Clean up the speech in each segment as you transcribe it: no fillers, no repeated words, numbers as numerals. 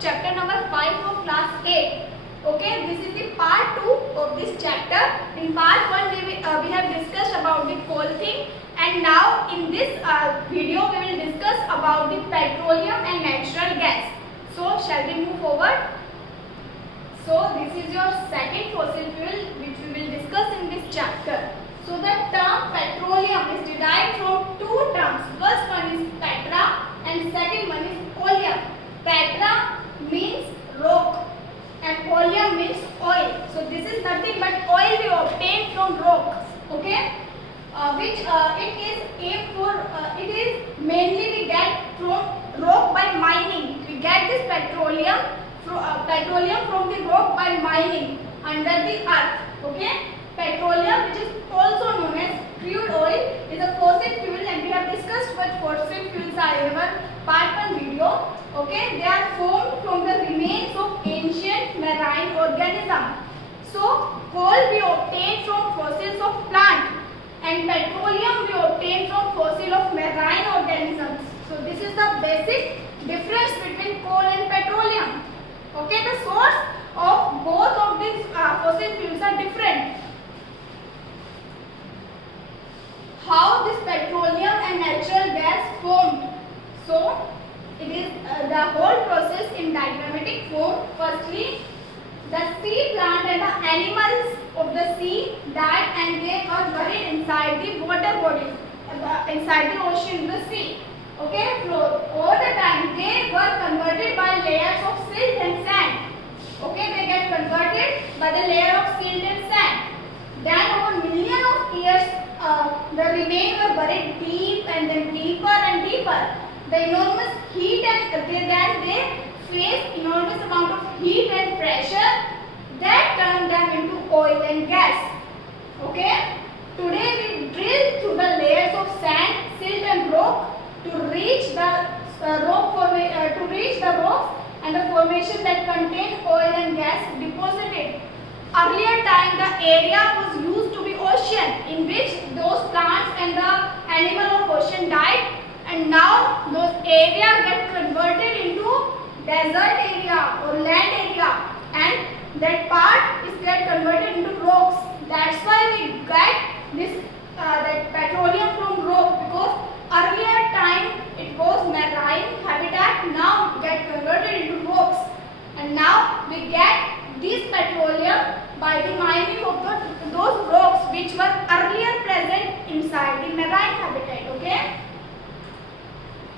chapter number 5 of class 8. Okay, this is the part 2 of this chapter. In part 1 we have discussed about the coal thing, and now in this video we will discuss about the petroleum and natural gas. So shall we move forward? So this is your second fossil fuel which we will discuss in this chapter. So the term petroleum is derived from two terms. First one is petra and second one is oleum. Petra means rock and oleum means oil. So this is nothing but oil we obtain from rocks. Okay, which it is aimed for. It is mainly we get from rock by mining. We get this petroleum from the rock by mining under the earth. Okay, petroleum, which is also known as crude oil, is a fossil fuel, and we have discussed what fossil fuels are in our part 1 video. Okay, they are formed from the remains of ancient marine organisms. So coal we obtain from fossils of plant, and petroleum we obtain from fossil of marine organisms. So this is the basic difference between coal and petroleum. Okay, the source of both of these fossil fuels are different. How this petroleum and natural gas formed? So it is the whole process in diagrammatic form. Firstly, the sea plant and the animals of the sea died and they were buried inside the water bodies, inside the ocean, the sea. Okay, floor. Over the time they were converted by layers of silt and sand. Okay, they get converted by the layer of silt and sand. Then over millions of years, the remains were buried deep and then deeper and deeper. The enormous heat and they faced enormous amount of heat and pressure that turned them into oil and gas. Okay, today we drill through the layers of sand, silt and rock to reach the rocks and the formation that contain oil and gas deposited. Earlier time the area was used to be ocean, in which those plants and the animal of ocean died, and now those area get converted into desert area or land area, and that part is get converted into rocks. That's why we get this that petroleum from rock, because earlier time it was marine habitat, now it get converted into rocks, and now we get this petroleum by the mining of those rocks which were earlier present inside the marine habitat. Okay,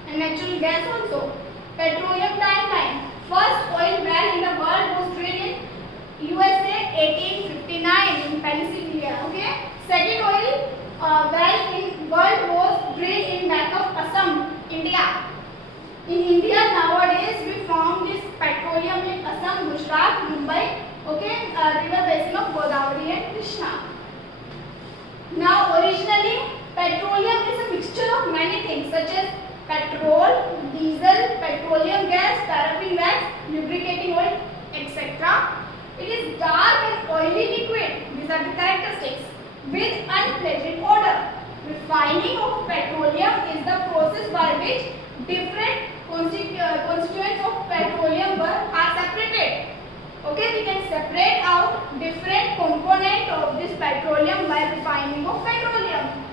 and natural gas also. Petroleum timeline. First oil well in the world was drilled in USA 1859 in Pennsylvania. Okay, second oil well in world was drilled in Backup, Assam, India. In India nowadays we found this petroleum in Assam, Gujarat, Mumbai. Okay, river basin of Godavari and Krishna. Now originally petroleum is a mixture of many things such as petrol, diesel, petroleum gas, paraffin wax, lubricating oil, etc. It is dark and oily liquid. These are the characteristics with unpleasant odor. Refining of petroleum is the process by which different constituents of petroleum are separated. Okay, we can separate out different components of this petroleum by refining of petroleum.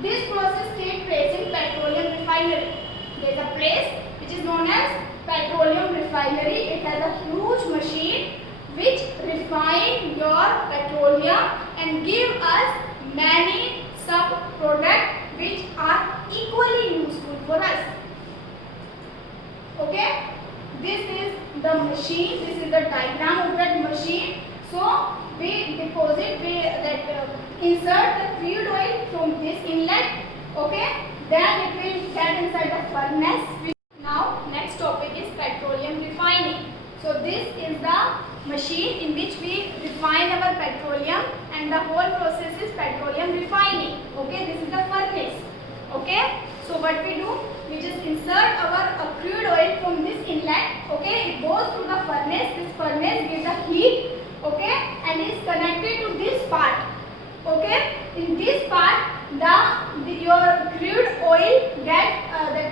This process takes place in petroleum refinery. There is a place which is known as petroleum refinery. It has a huge machine which refine your petroleum and give us many sub-products which are equally useful for us. Okay, this is the machine. This is the diagram of that machine. So we deposit, insert the crude oil from this inlet. Okay, then it will get inside the furnace. Now next topic is petroleum refining. So this is the machine in which we refine our petroleum, and the whole process is petroleum refining. Okay, this is the furnace. Okay, so what we do, we just insert our crude oil from this inlet. Okay, it goes to the furnace. This furnace gives the heat. Okay, and is connected to this part. Okay, in this part your crude oil get the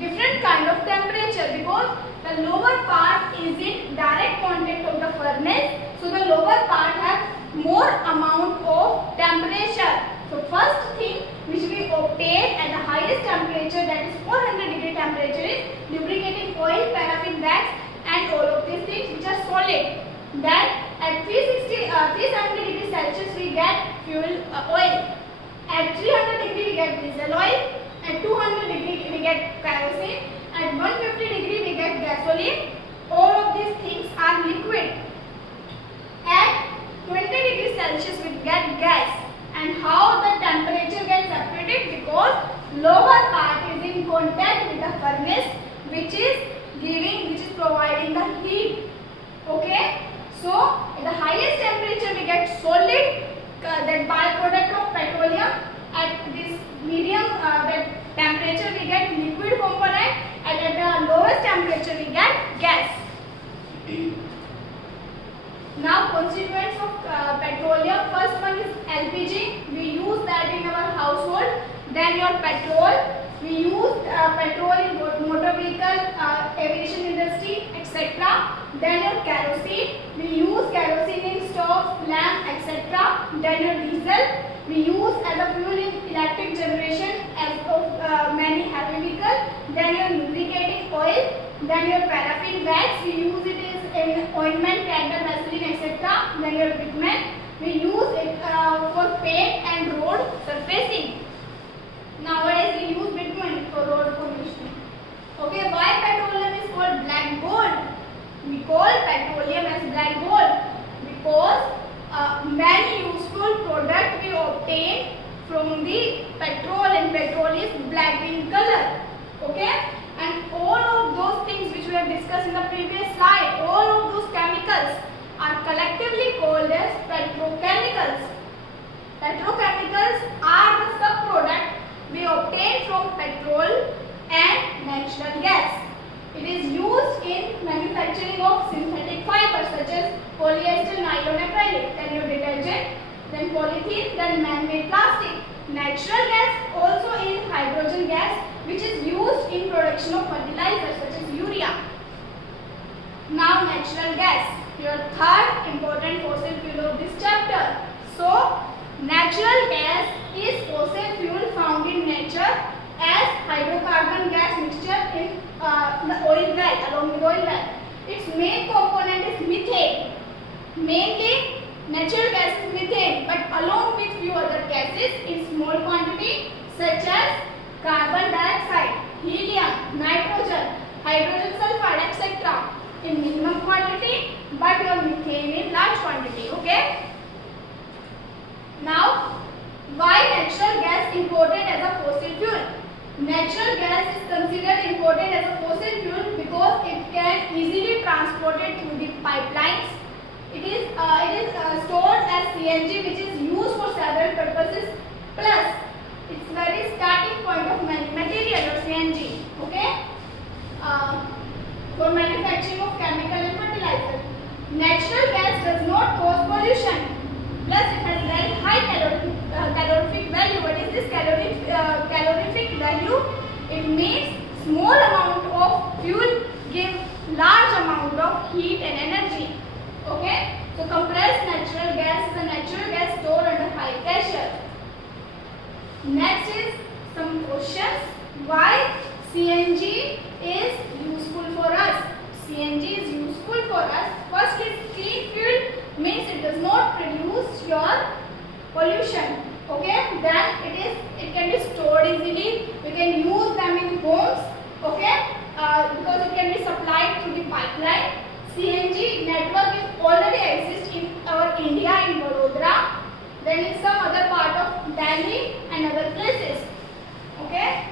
different kind of temperature, because The lower part is in direct contact of the furnace, so the lower part has more amount of temperature. So first thing which we obtain at the highest temperature, that is 400 degree temperature, is lubricating oil, paraffin wax and all of these things which are solid. Then at 370 degrees Celsius we get fuel oil. At 300 degree we get diesel oil. At 200 degree we get kerosene. At 150 degree we get gasoline. All of these things are liquid. At 20 degrees Celsius we get gas. And how the temperature gets separated? Because lower part is in contact with the furnace, which is providing the heat. Okay. So at the highest temperature we get solid, that byproduct of petroleum. At this medium that temperature we get liquid component, and at the lowest temperature we get gas. Now constituents of petroleum. First one is LPG. We use that in our household. Then your petrol. We use petrol in motor vehicle, aviation industry, etc. Then your kerosene. We use kerosene in stove, lamp, etc. Then your diesel. We use as a fuel in electric generation as of many heavy vehicles. Then your lubricating oil. Then your paraffin wax. We use it in ointment, candle, Vaseline, etc. Then your bitumen. We use it for paint and road surfacing. Nowadays we use bitumen for road pollution. Okay, why petroleum is called black gold? We call petroleum as black gold because many useful products we obtain from the petrol, and petrol is black in color. Okay, and all of those things which we have discussed in the previous slide, all of those chemicals are collectively called as petrochemicals. Petrochemicals are the subproduct we obtain from petrol and natural gas. It is used in manufacturing of synthetic fibers such as polyester, nylon, acrylic, then your detergent, then polythene, then man-made plastic. Natural gas also is hydrogen gas, which is used in production of fertilizers such as urea. Now natural gas, your third important fossil fuel of this chapter. So natural gas is fossil fuel found in nature as hydrocarbon gas mixture in the oil well, along with oil well. Its main component is methane. Mainly natural gas is methane, but along with few other gases in small quantity such as carbon dioxide, helium, nitrogen, hydrogen sulfide, etc. in minimum quantity, but your methane in large quantity. Okay. Now, why natural gas important as a fossil fuel? Natural gas is considered important as a fossil fuel because it can easily transported through the pipelines. It is stored as CNG, which is used for several purposes. Plus, it's very starting point of material or CNG. Okay, for manufacturing of chemical and fertilizer. Natural gas does not cause pollution. Plus, it has very high calorific value. What is this calorific value? It means small amount of fuel give large amount of heat and energy. Okay. So compressed natural gas is a natural gas stored under high pressure. Next is some questions. Why CNG is useful for us? CNG is useful for us. First is clean fuel, means it does not produce your pollution. Okay, then it can be stored easily. We can use them in homes. Okay, because it can be supplied through the pipeline. CNG network is already exists in our India, in Vadodara, then in some other part of Delhi and other places. Okay.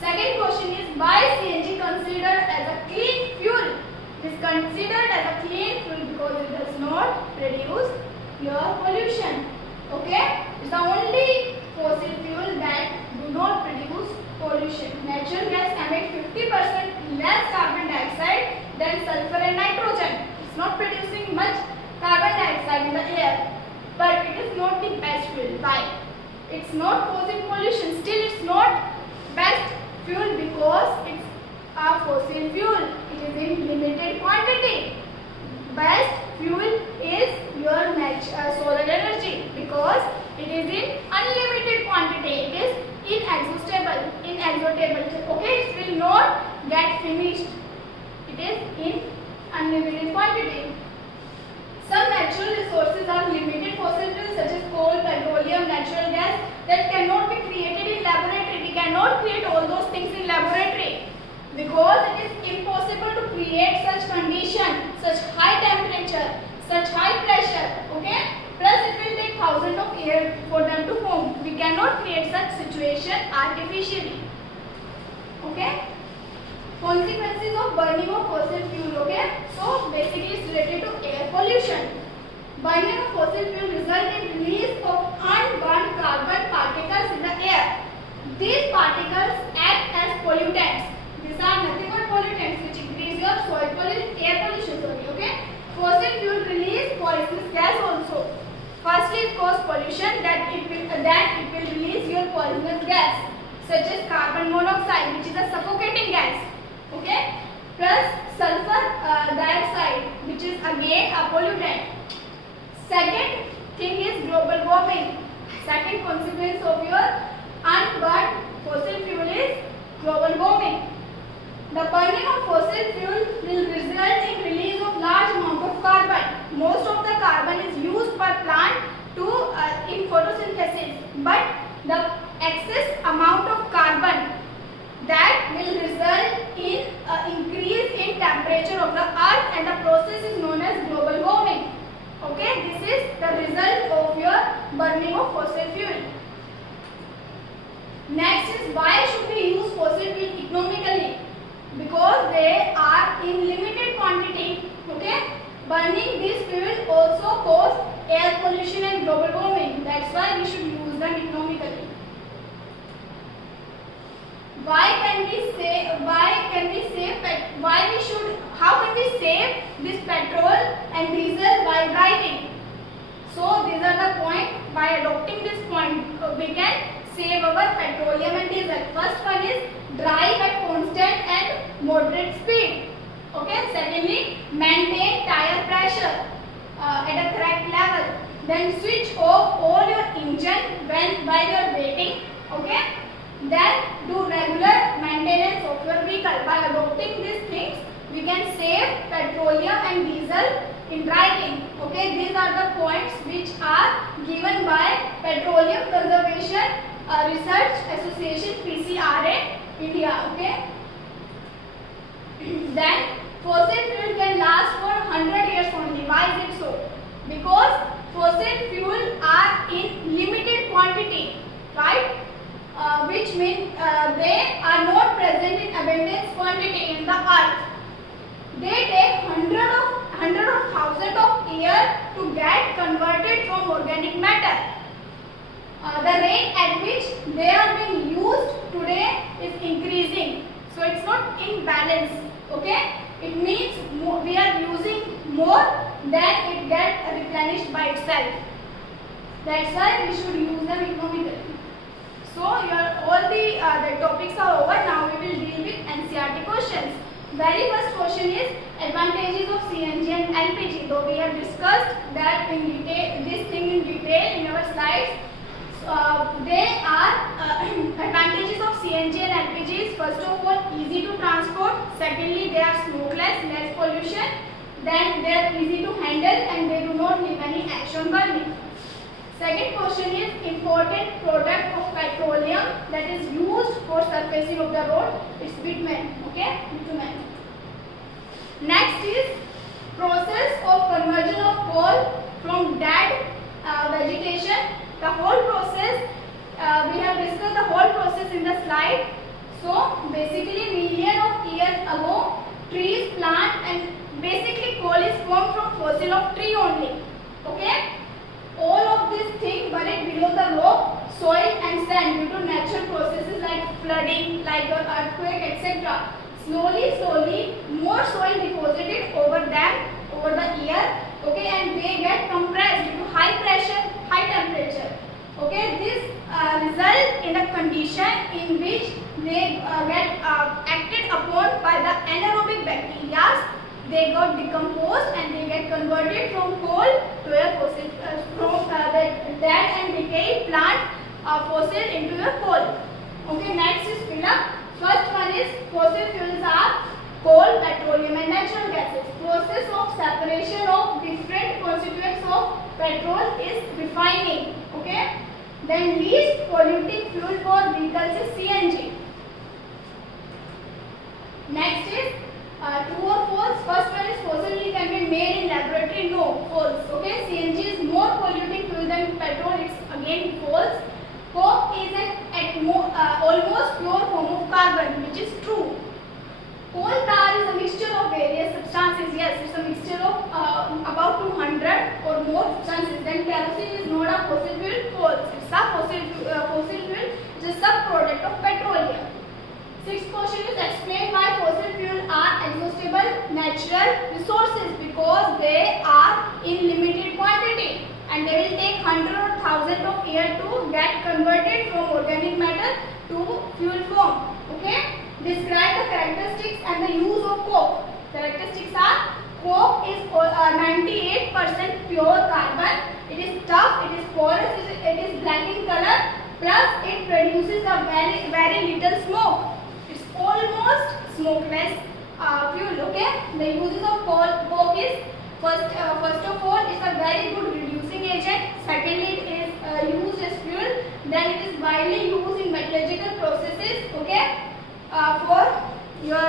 Second question is, why CNG considered as a clean fuel? It is considered as a clean fuel because it does not produce your pollution. Okay, it's the only fossil fuel that do not produce pollution. Natural gas emits 50% less carbon dioxide than sulfur and nitrogen. It's not producing much carbon dioxide in the air, but it is not the best fuel. Why? It's not causing pollution. Still, it's not best fuel because it's a fossil fuel. It is in limited quantity. Best fuel is your solar energy because it is in unlimited quantity. It is inexhaustible. Okay, it will not get finished. It is in unlimited quantity. Some natural resources are limited fossil fuels such as coal, petroleum, natural gas that cannot be created in laboratory. We cannot create all those things in laboratory because it is impossible to create such condition, such high temperature, such high pressure. Okay. Plus it will take thousands of years for them to form. We cannot create such situation artificially. Okay. Consequences of burning of fossil fuel. Okay. So basically it's related to air pollution. Burning of fossil fuel results in release of unburned carbon particles in the air. These particles act as pollutants. These are nothing but pollutants which increase your air pollution. Okay. Fossil fuel release poisonous gas also. Firstly, it causes pollution that it will release your poisonous gas such as carbon monoxide, which is a suffocating gas. Okay. Plus sulfur dioxide, which is again a pollutant. Second thing is global warming. Second consequence of your unburned fossil fuel is global warming. The burning of fossil fuel will result in release of large amount of carbon. Most of the carbon is used per plant in photosynthesis, but the excess amount of carbon that will result in increase in temperature of the earth, and the process is known as global warming. Okay, this is the result of your burning of fossil fuel. Next is, why should we use fossil fuel economically? Because they are in limited quantity. Okay, burning this fuel also cause air pollution and global warming. That's why we should use them economically. How can we save this petrol and diesel while driving? So these are the points. By adopting this point, we can save our petroleum and diesel. First one is drive at constant and moderate speed. Okay. Secondly, maintain tire pressure at a correct level. Then switch off all your engine while you are waiting. Okay. Then do regular maintenance of your vehicle. By adopting these things, we can save petroleum and diesel in driving. Okay, these are the points which are given by Petroleum Conservation Research Association (PCRA) India. Okay. Then fossil fuel can last for 100 years only. Why is it so? Because fossil fuel are in limited quantity, right? Which means they are not present in abundance quantity in the earth. They take hundred or thousand of years to get converted from organic matter. The rate at which they are being used today is increasing, so it's not in balance. Okay, it means we are using more than it gets replenished by itself. That's why we should use them economically. So all the topics are over. Now we will deal with NCERT questions. Very first question is advantages of CNG and LPG. Though we have discussed that in detail, this thing in detail in our slides. They are advantages of CNG and LPG is, first of all, easy to transport. Secondly, they are smokeless, less pollution. Then they are easy to handle and they do not leave any action burning. Second question is important product of petroleum that is used for surfacing of the road. It's bitumen. Okay, bitumen. Next is process of conversion of coal from dead vegetation. The whole process we have discussed the whole process in the slide. So basically, million of years ago, trees, plant, and basically coal is formed from fossil of tree only. Okay. All of these things buried below the rock, soil and sand due to natural processes like flooding, like earthquake, etc. Slowly, more soil deposited over them over the year. Okay, and they get compressed due to high pressure, high temperature. Okay, this result in a condition in which they get acted upon by they got decomposed and they get converted from coal to a fossil, from the dead and decayed plant fossil into a coal. Okay, next is fill up. First one is fossil fuels are coal, petroleum and natural gases. Process of separation of different constituents of petrol is refining. Okay. Then least polluting fuel for vehicles is CNG. Next is true or false. First one is fossil fuel can be made in laboratory. No, false. Okay. CNG is more polluting fuel than petrol. It's again false. Coke is an almost pure form of carbon, which is true. Coal tar is a mixture of various substances. Yes, it's a mixture of about 200 or more substances. Then kerosene is not a fossil fuel. False. It's a fossil fuel. It's a subproduct of petroleum. Sixth question is explain why fossil fuel are exhaustible natural resources, because they are in limited quantity and they will take 100 or 1000 of years to get converted from organic matter to fuel form. Okay. Describe the characteristics and the use of coke. Characteristics are coke is 98% pure carbon. It is tough, it is porous, it is black in color, plus it produces a very little smoke. It's almost smokeless fuel. Okay. The uses of coke is first of all, it's a very good reducing agent. Secondly, it is used as fuel. Then it is widely used in metallurgical processes. Okay. For your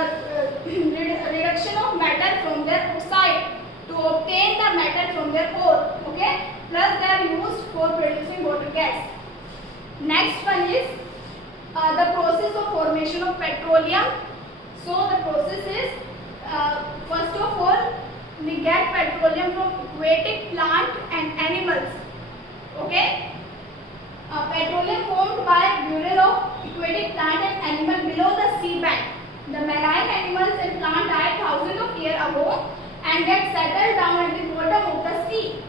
reduction of matter from their oxide, to obtain the matter from their ore. Okay. Plus they are used for producing water gas. Next one is the process of formation of petroleum. So the process is first of all, we get petroleum from aquatic plant and animals. Okay. Petroleum formed by burial of aquatic plant and animal below the seabed. The marine animals and plant died thousands of years ago and get settled down at the bottom of the sea.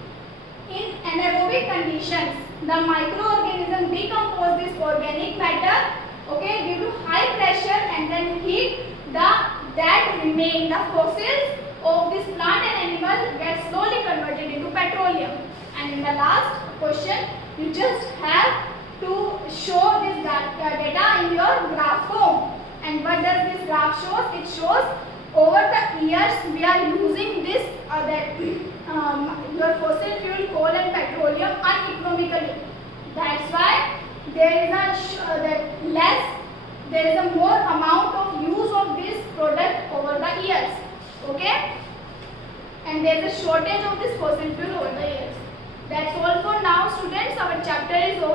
In anaerobic conditions, the microorganisms decompose this organic matter, okay, due to high pressure, and then heat. That remain, the fossils of this plant and animal get slowly converted into petroleum. And in the last question, you just have to show this data in your graph form. And what does this graph show? It shows over the years we are using this your fossil fuel, coal and petroleum uneconomically. That's why there is a more amount of use of this product over the years. Okay? And there is a shortage of this fossil fuel over the years. That's all for now, students. Our chapter is over.